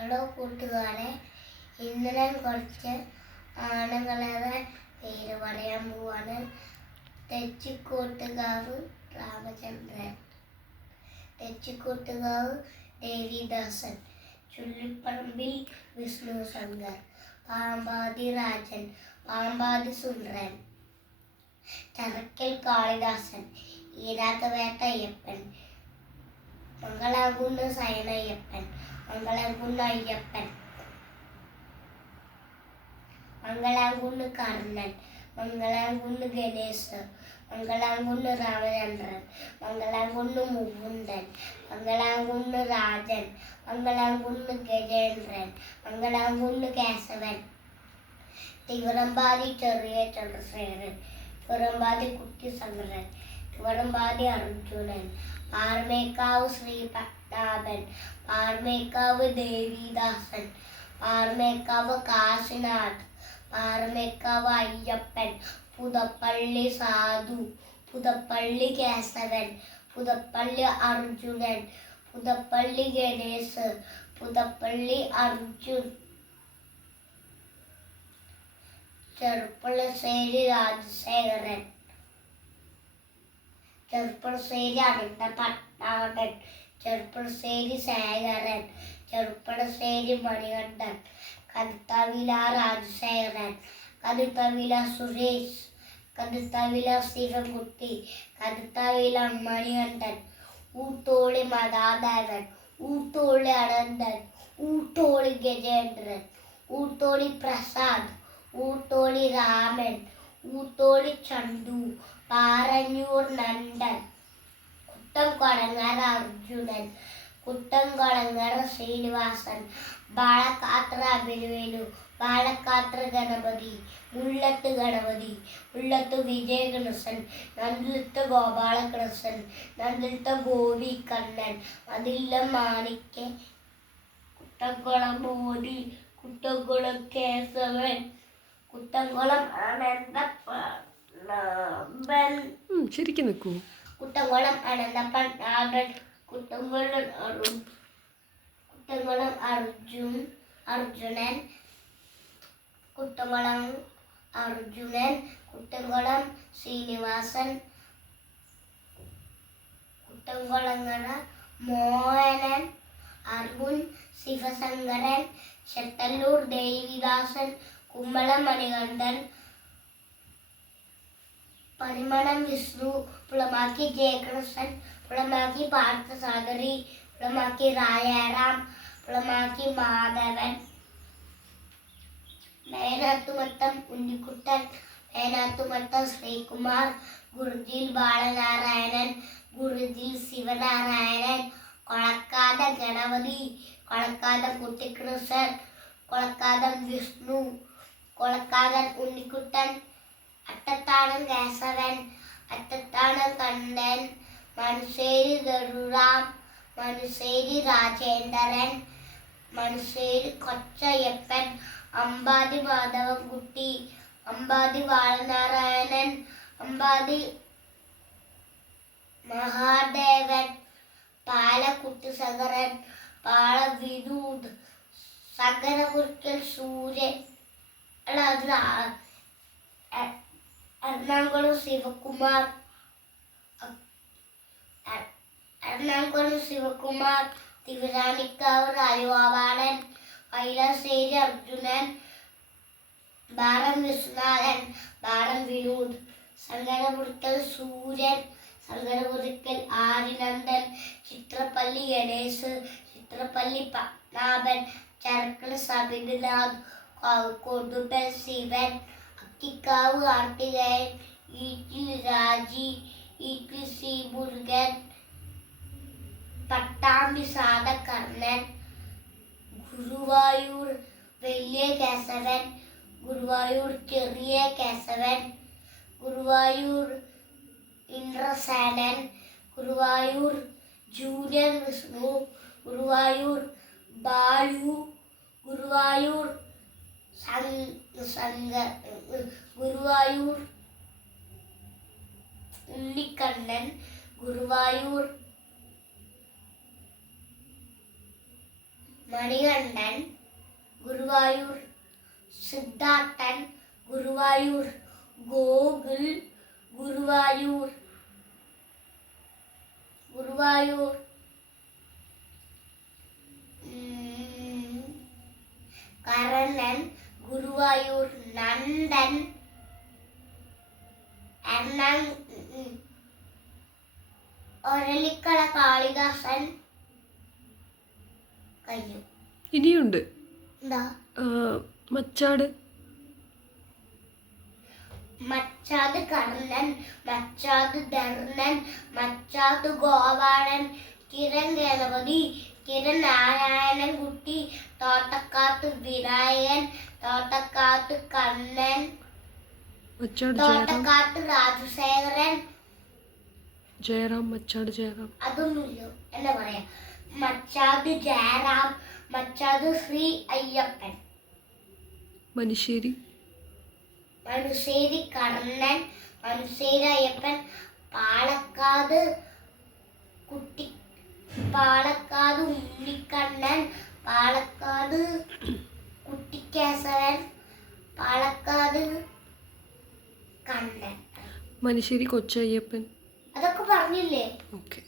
Hello കൂട്ടുകാരെ, ഇന്ന് ഞാൻ കുറച്ച് ആനകളുടെ പേര് പറയാൻ പോവാണ്. തെച്ചിക്കോട്ടുകാവ് രാമചന്ദ്രൻ, തെച്ചിക്കോട്ടുകാവ് ദേവിദാസൻ, ചുള്ളിപ്പറമ്പിൽ വിഷ്ണു ശങ്കർ, പാമ്പാതി രാജൻ, പാമ്പാതി സുന്ദരൻ, ചരക്കൽ കാളിദാസൻ, ഈരാത്തവേട്ട അയ്യപ്പൻ, മംഗളാകുന്ന് സയനയ്യപ്പൻ, മംഗളാകുന്ന് അയ്യപ്പൻ, മംഗളാകുന്ന് കർണൻ, മംഗളാകുന്ന് ഗണേശ്, മംഗളാകുന്ന് രാമചന്ദ്രൻ, മംഗളാകുന്ന് മുകുന്ദൻ, മംഗളാകുന്ന് രാജൻ, മംഗളാകുന്ന് ഗജേന്ദ്രൻ, മംഗളാകുന്ന് കേശവൻ, തിവറമ്പാതി ചെറിയ ചന്ദ്രശേഖരൻ, തിവറമ്പാതി കുട്ടി ശങ്കരൻ, തിവറമ്പാതി അർജുനൻ, പാറമേക്കാവ് ശ്രീ പത്മനാഭൻ, പാറമേക്കാവ് ദേവിദാസൻ, പാറമേക്കാവ് കാശിനാഥ്, പാറമേക്കാവ് അയ്യപ്പൻ, പുതപ്പള്ളി സാധു, പുതപ്പള്ളി കേശവൻ, പുതപ്പള്ളി അർജുനൻ, പുതപ്പള്ളി ഗണേശ്, പുതപ്പള്ളി അർജുൻ, ചെറുപ്പുളശ്ശേരി രാജശേഖരൻ, ചെറുപ്പുളശ്ശേരി അനന്ത പത്മനാഭൻ, ചെറുപ്പുളശ്ശേരി ശേഖരൻ, ചെറുപ്പുളശ്ശേരി മണികണ്ഠൻ, കടുത്തവില രാജശേഖരൻ, കടുത്തവില സുരേഷ്, കടുത്തവില ശിവൻകുട്ടി, കടുത്തവില മണികണ്ഠൻ, ഊത്തോളി മതാദേവൻ, ഊത്തോളി അനന്തൻ, ഊത്തോളി ഗജേന്ദ്രൻ, ഊത്തോളി പ്രസാദ്, ഊത്തോളി രാമൻ, ഊത്തോളി ചന്തു, പാറഞ്ഞൂർ നന്ദൻ, കുട്ടംകൊളങ്ങര അർജുനൻ, കുട്ടംകൊളങ്ങര ശ്രീനിവാസൻ, ബാളക്കാത്ര അഭിനവേലു, ബാളക്കാത്ര ഗണപതി, മുള്ളത്ത് ഗണപതി, മുള്ളത്ത് വിജയകൃഷ്ണൻ, നന്ദിലത്ത് ഗോപാലകൃഷ്ണൻ, നന്ദിലത്ത് ഗോപി കണ്ണൻ, അതില്ല മാണിക്യ, കുട്ടംകുളം മോദി, കുട്ടംകുളം കേശവൻ, കുട്ടംകുളം അനന്തപത്മനാഭൻ, ശരിക്കും നിൽക്കൂ. കുട്ടംകുളം അനന്തപത്മനാഭൻ, കുട്ടംകുളം അർജുനൻ, കുട്ടംകുളം അർജുനൻ, കുട്ടംകുളം ശ്രീനിവാസൻ, കുട്ടംകുളങ്ങര മോഹനൻ, അർജുൻ ശിവശങ്കരൻ, ചെത്തല്ലൂർ ദേവിദാസൻ, കുമ്മളം മണികണ്ഠൻ, പരിമളം വിഷ്ണു, പുളമാക്കി ജയകൃഷ്ണൻ, പുളമാക്കി പാർത്ഥസാഗരി, പുളമാക്കി രായാറാം, പുളമാക്കി മാധവൻ, മേനാത്തുമത്തം ഉണ്ണിക്കുട്ടൻ, മേനാത്തുമത്തം ശ്രീകുമാർ, ഗുരുജിൽ ബാലനാരായണൻ, ഗുരുജിൽ ശിവനാരായണൻ, കൊളക്കാത ഗണപതി, കൊളക്കാതം കുട്ടിക്കൃഷ്ണൻ, കൊളക്കാതം വിഷ്ണു, കൊളക്കാതൻ ഉണ്ണിക്കുട്ടൻ, അട്ടത്താടം കേശവൻ, അട്ടത്താടം കണ്ണൻ, മനുശ്ശേരി ഗരുറാം, മനുശ്ശേരി രാജേന്ദ്രൻ, മനുശ്ശേരി കൊച്ചയ്യപ്പൻ, അമ്പാതി മാധവൻകുട്ടി, അമ്പാതി ബാലനാരായണൻ, അമ്പാതി മഹാദേവൻ, പാലക്കുട്ടി ശങ്കരൻ, പാള വിനൂദ്, സങ്കരപുരക്കൽ സൂര്യൻ, എറണാകുളം ശിവകുമാർ, തിരുവരാണിക്കാവ് രാജഗോപാലൻ, വൈലാശ്ശേരി അർജുനൻ, ബാളം വിശ്വനാഥൻ, ബാളം വിനോദ്, സങ്കരപുരക്കൽ സൂര്യൻ, സങ്കരപുരക്കൽ ആദിനന്ദൻ, ചിത്രപ്പള്ളി ഗണേശ്, ചിത്രപ്പള്ളി പത്മനാഭൻ, ചരക്കൽ സബിനാഥ്, കൊടുമ്പൽ ശിവൻ, അക്കിക്കാവ് കാർത്തികേയൻ, ഈറ്റിൽ രാജി, ഈറ്റിൽ സി മുരുകൻ, പട്ടാമ്പി സാധകർണൻ, ഗുരുവായൂർ വലിയ കേശവൻ, ഗുരുവായൂർ ചെറിയ കേശവൻ, ഗുരുവായൂർ ഇന്ദ്രസേനൻ, ഗുരുവായൂർ ജൂനിയർ വിഷ്ണു, ഗുരുവായൂർ ബാലു, ഗുരുവായൂർ ഗുരുവായൂർ ഉണ്ണിക്കണ്ണൻ, ഗുരുവായൂർ മണികണ്ഠൻ, ഗുരുവായൂർ സിദ്ധാർത്ഥൻ, ഗുരുവായൂർ ഗോകുൽ, ഗുരുവായൂർ ഗുരുവായൂർ കർണൻ, ഗുരുവായൂർ നന്ദൻ, ഒരലിക്കട കാളിദാസൻ. കഴിഞ്ഞു. ഇനിയുണ്ട്. എന്താ? മച്ചാട്. മച്ചാട് കർണൻ, മച്ചാട് ധർണൻ, മച്ചാട് ഗോപാലൻ, കിരൺ ഗണപതി, കിരൺ നാരായണൻകുട്ടി, തോട്ടക്കാട്ട് വിനായകൻ, തോട്ടക്കാട്ട് കണ്ണൻ, തോട്ടക്കാട്ട് രാജശേഖരൻ. ജയറാം. മച്ചാട് ജയറാം. അതൊന്നുമില്ല. എന്താ പറയാ? മച്ചാട് ജയറാം, മച്ചാട് ശ്രീ അയ്യപ്പൻ. മനുശ്ശേരി. മനുശ്ശേരി കർണൻ, മനുശ്ശേരി അയ്യപ്പൻ. പാലക്കാട് ഉണ്ണിക്കണ്ണൻ, പാലക്കാട് കുട്ടിക്കേശവൻ, പാലക്കാട് കണ്ണൻ. മനുശ്ശേരി കൊച്ചയ്യപ്പൻ. അതൊക്കെ പറഞ്ഞില്ലേ? ഓക്കെ.